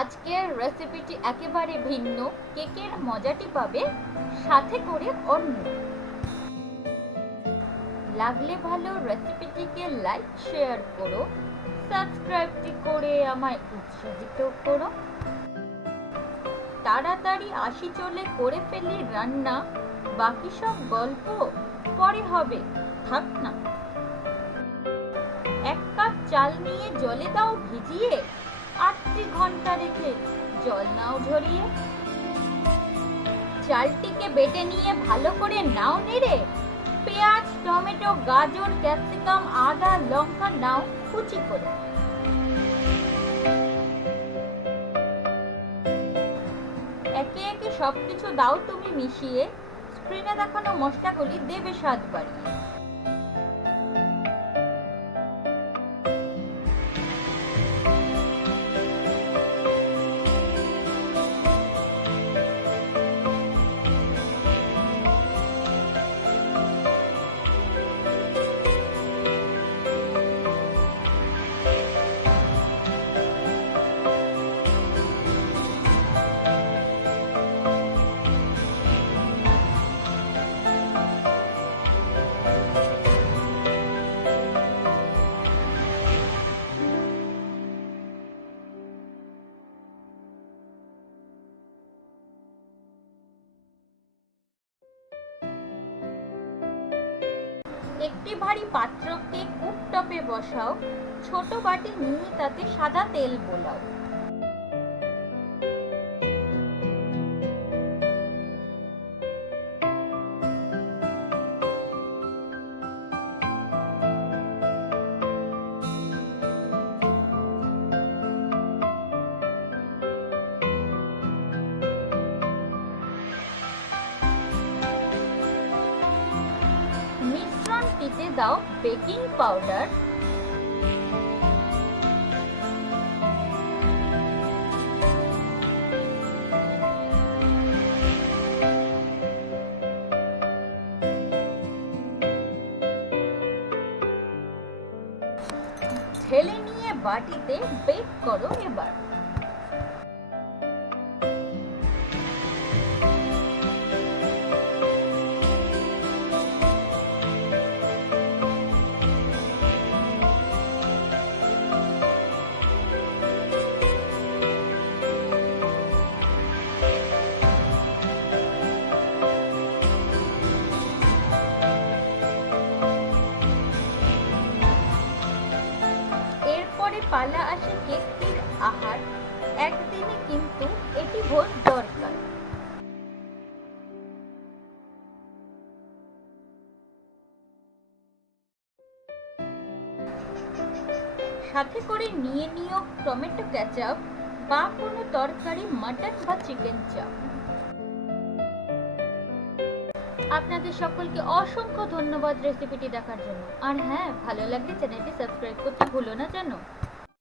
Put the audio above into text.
আজকের রেসিপিটি একেবারে ভিন্ন। কেকের মজাটি পাবে সাথে করে অন্য। লাগলে ভালো রেসিপিটিকে লাইক শেয়ার করো, সাবস্ক্রাইবটি করে আমায় উৎসাহিত করো। তাড়াতাড়ি আসি চলে করে ফেলি রান্না, বাকি সব গল্প পরে হবে, থাক না। 1 কাপ চাল নিয়ে জলে দাও ভিজিয়ে, 8 ঘন্টা রেখে জল নাও ঝরিয়ে। চালটিকে বেটে নিয়ে ভালো করে নাও নেড়ে, পেঁয়াজ, টমেটো, গাজর, ক্যাপসিকাম, আদা, লঙ্কা নাও কুচি করে। একে একে সবকিছু দাও তুমি মিশিয়ে, স্ক্রিনে দেখানো মশলাগুলি দেবে স্বাদ বাড়িয়ে। একটি ভারী পাত্রকে কুকটপে বসাও, ছোট বাটি নিয়ে তাতে সাদা তেল বোলাও। মিশ্রণটিতে দাও বেকিং পাউডার, ঢেলে নিয়ে বাটিতে বেক করো এবার। এরপরে পালা আসে কেকটির আহার। একদিনে কিন্তু এটি ভোজ দরকার। সাথে করে নিয়ে নিও টমেটো কেচাপ বা কোনো তরকারি, মাটন বা চিকেন চাপ। আপনাদের সকলকে অসংখ্য ধন্যবাদ রেসিপিটি দেখার জন্য। আর হ্যাঁ, ভালো লাগলে চ্যানেলটি সাবস্ক্রাইব করতে ভুলো না যেন।